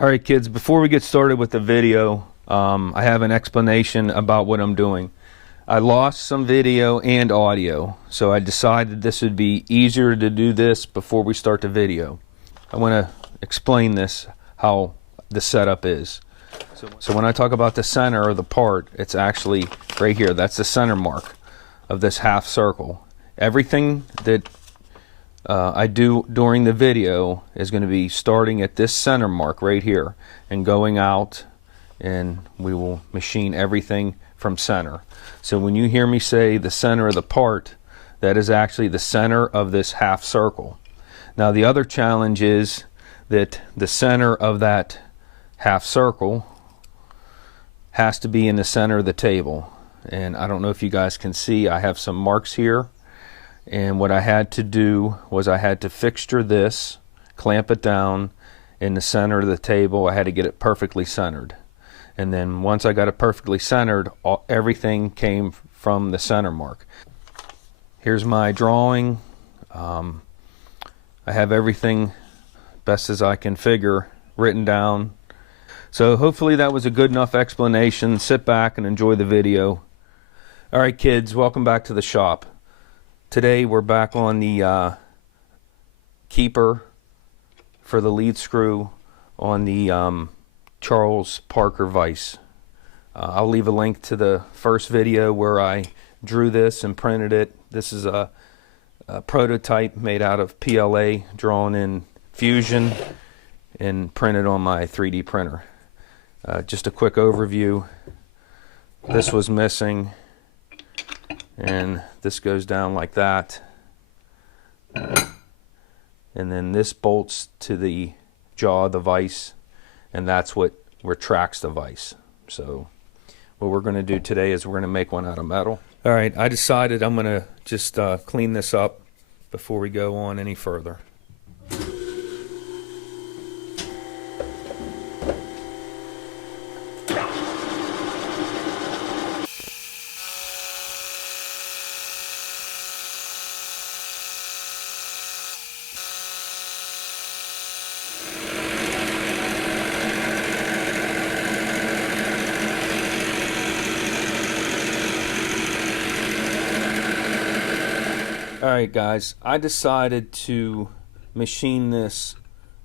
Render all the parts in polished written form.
Alright kids, before we get started with the video, I have an explanation about what I'm doing. I lost some video and audio, so I decided this would be easier to do this before we start the video. I want to explain this, how the setup is. So when I talk about the center of the part, it's actually right here. That's the center mark of this half circle. Everything that I do during the video is going to be starting at this center mark right here and going out, and we will machine everything from center. So when you hear me say the center of the part, that is actually the center of this half circle. Now the other challenge is that the center of that half circle has to be in the center of the table, and I don't know if you guys can see, I have some marks here. And what I had to do was I had to fixture this, clamp it down in the center of the table. I had to get it perfectly centered. And then once I got it perfectly centered, everything came from the center mark. Here's my drawing. I have everything best as I can figure written down. So hopefully that was a good enough explanation. Sit back and enjoy the video. Alright kids, welcome back to the shop. Today we're back on the keeper for the lead screw on the Charles Parker Vise. I'll leave a link to the first video where I drew this and printed it. This is a prototype made out of PLA, drawn in Fusion and printed on my 3D printer. Just a quick overview. This was missing, and this goes down like that, and then this bolts to the jaw of the vise, and that's what retracts the vise. So what we're going to do today is we're going to make one out of metal. Alright, I decided I'm going to just clean this up before we go on any further. Alright guys, I decided to machine this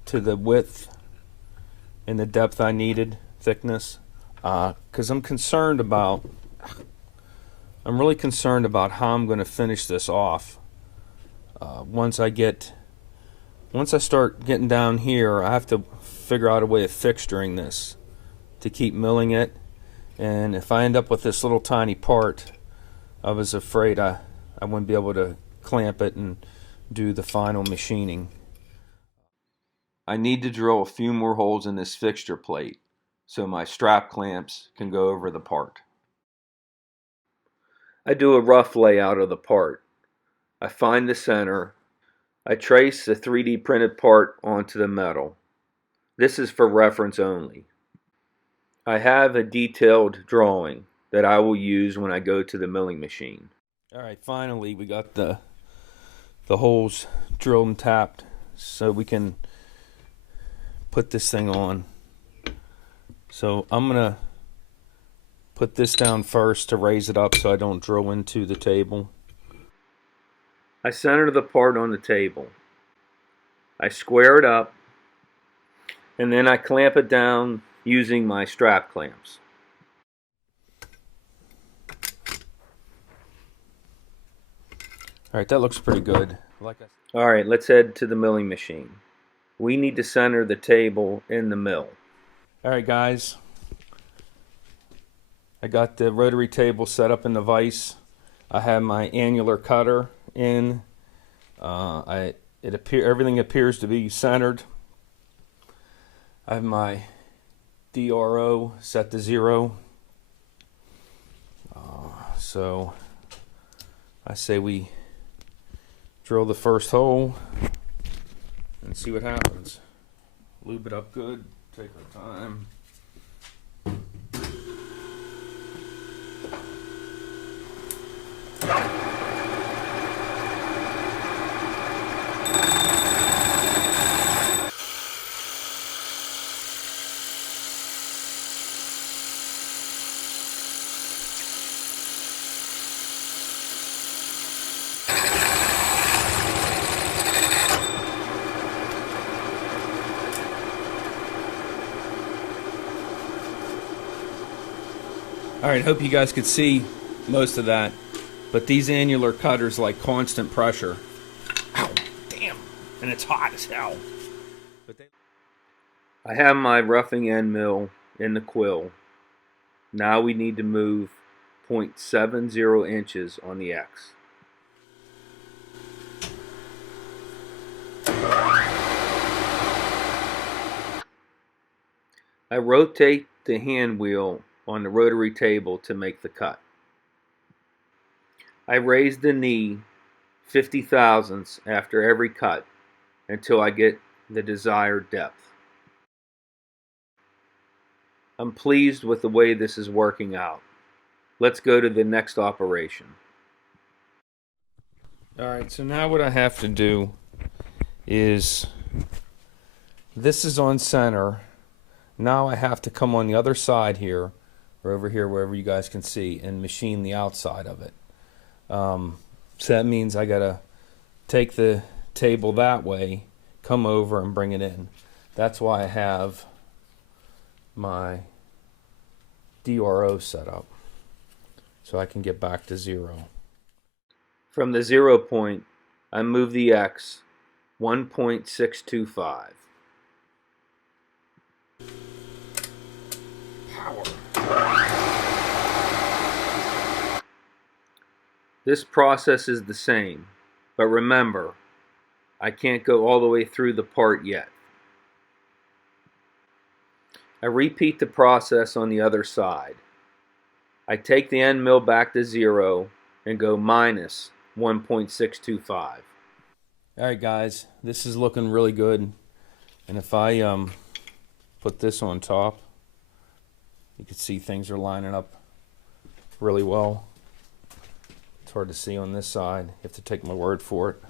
to the width and the depth I needed, thickness, because I'm really concerned about how I'm going to finish this off. Once I start getting down here, I have to figure out a way of fixturing this to keep milling it, and if I end up with this little tiny part, I was afraid I wouldn't be able to clamp it and do the final machining. I need to drill a few more holes in this fixture plate so my strap clamps can go over the part. I do a rough layout of the part. I find the center. I trace the 3D printed part onto the metal. This is for reference only. I have a detailed drawing that I will use when I go to the milling machine. Alright, finally we got the holes drilled and tapped so we can put this thing on. So I'm gonna put this down first to raise it up so I don't drill into the table. I center the part on the table. I square it up, and then I clamp it down using my strap clamps. Alright, that looks pretty good. Alright, let's head to the milling machine. We need to center the table in the mill. Alright guys, I got the rotary table set up in the vise. I have my annular cutter in. Everything appears to be centered. I have my DRO set to 0. So I say we drill the first hole and see what happens. Lube it up good, take our time. Alright, hope you guys could see most of that. But these annular cutters like constant pressure. Ow, damn. And it's hot as hell. I have my roughing end mill in the quill. Now we need to move 0.70 inches on the X. I rotate the hand wheel on the rotary table to make the cut. I raise the knee 50 thousandths after every cut until I get the desired depth. I'm pleased with the way this is working out. Let's go to the next operation. Alright, so now what I have to do is, this is on center. Now I have to come on the other side here, or over here, wherever you guys can see, and machine the outside of it. So that means I gotta take the table that way, come over and bring it in. That's why I have my DRO set up, so I can get back to 0. From the 0 point, I move the X 1.625. This process is the same, but remember, I can't go all the way through the part yet. I repeat the process on the other side. I take the end mill back to 0 and go minus 1.625. Alright guys, this is looking really good. And if I put this on top, you can see things are lining up really well. It's hard to see on this side. You have to take my word for it.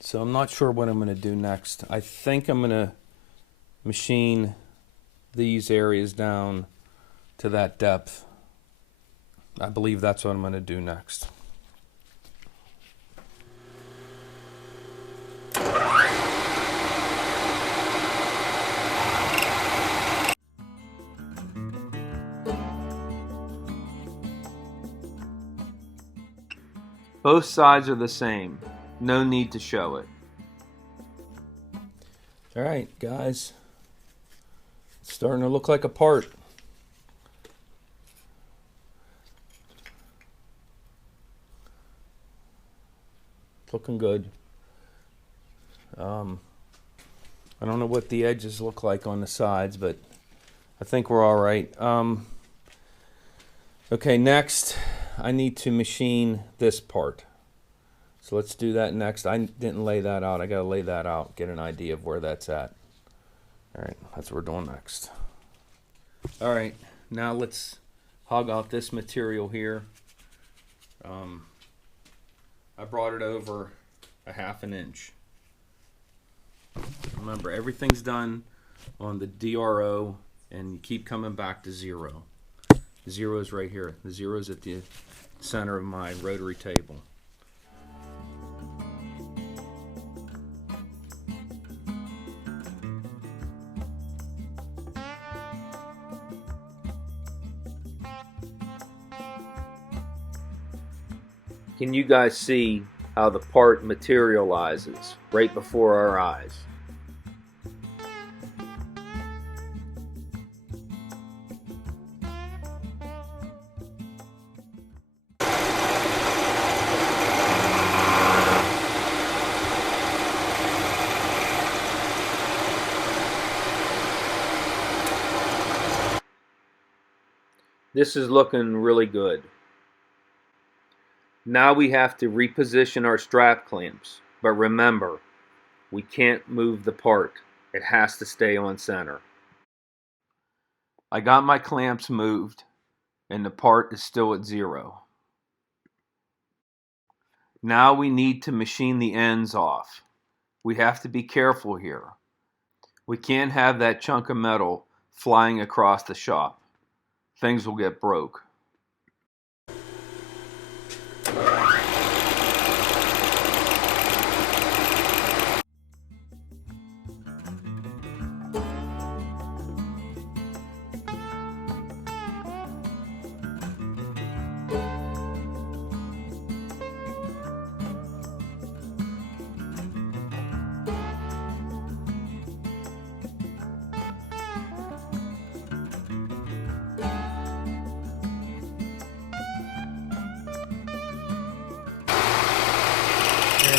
So I'm not sure what I'm going to do next. I think I'm going to machine these areas down to that depth. I believe that's what I'm going to do next. Both sides are the same. No need to show it. Alright guys, it's starting to look like a part. It's looking good. I don't know what the edges look like on the sides, but I think we're alright. Okay, next I need to machine this part. So let's do that next. I didn't lay that out. I got to lay that out, get an idea of where that's at. Alright, that's what we're doing next. Alright, now let's hog out this material here. I brought it over a 1/2 inch. Remember, everything's done on the DRO, and you keep coming back to 0. The 0 is right here. The 0 is at the center of my rotary table. Can you guys see how the part materializes right before our eyes? This is looking really good. Now we have to reposition our strap clamps, but remember, we can't move the part. It has to stay on center. I got my clamps moved, and the part is still at 0. Now we need to machine the ends off. We have to be careful here. We can't have that chunk of metal flying across the shop. Things will get broke.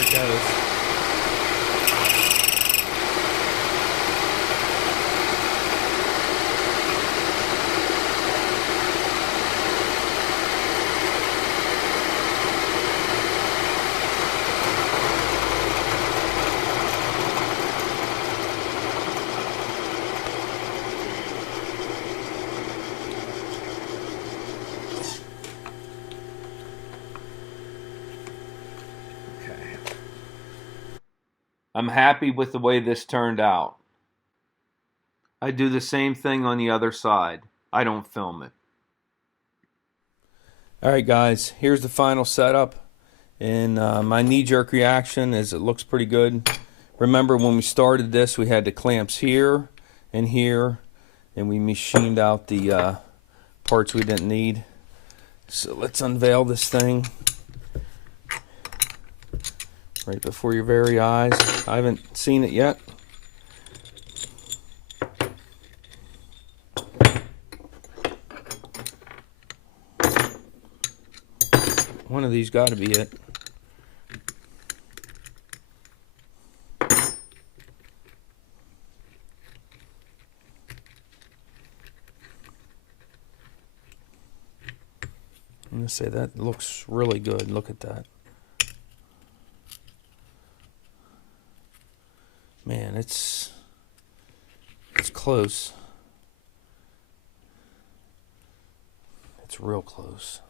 it goes. I'm happy with the way this turned out. I do the same thing on the other side. I don't film it. Alright guys, here's the final setup. And my knee-jerk reaction is it looks pretty good. Remember when we started this we had the clamps here and here. And we machined out the parts we didn't need. So let's unveil this thing. Right before your very eyes. I haven't seen it yet. One of these got to be it. I'm going to say that looks really good. Look at that. Man, it's close. It's real close.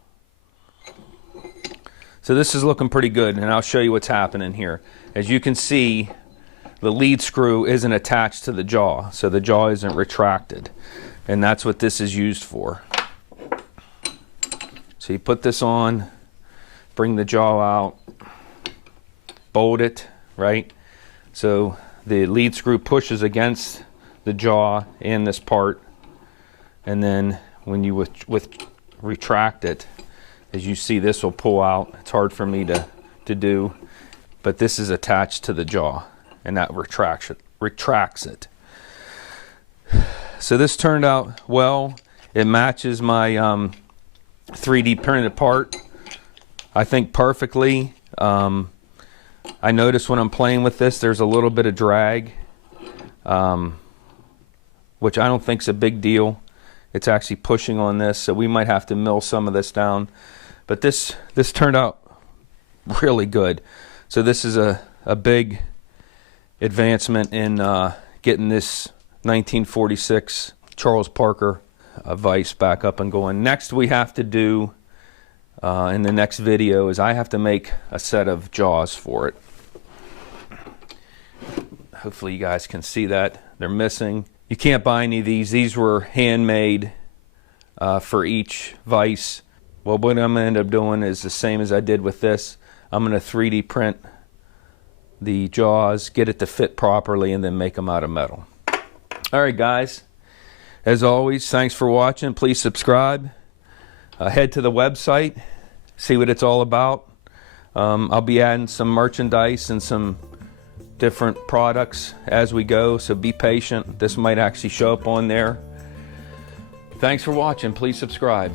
So this is looking pretty good, and I'll show you what's happening here. As you can see, the lead screw isn't attached to the jaw, so the jaw isn't retracted. And that's what this is used for. So you put this on, bring the jaw out, bolt it, right? So the lead screw pushes against the jaw and this part, and then when you retract it, as you see, this will pull out. It's hard for me to do, but this is attached to the jaw, and that retracts it. So this turned out well. It matches my 3D printed part, I think, perfectly. I notice when I'm playing with this, there's a little bit of drag, which I don't think is a big deal. It's actually pushing on this, so we might have to mill some of this down. But this turned out really good. So this is a big advancement in getting this 1946 Charles Parker Vise back up and going. Next we have to do in the next video is I have to make a set of jaws for it. Hopefully you guys can see that. They're missing. You can't buy any of these. These were handmade for each vise. Well, what I'm going to end up doing is the same as I did with this. I'm going to 3D print the jaws, get it to fit properly, and then make them out of metal. Alright guys, as always, thanks for watching. Please subscribe. Head to the website, see what it's all about. I'll be adding some merchandise and some different products as we go, so be patient. This might actually show up on there. Thanks for watching. Please subscribe.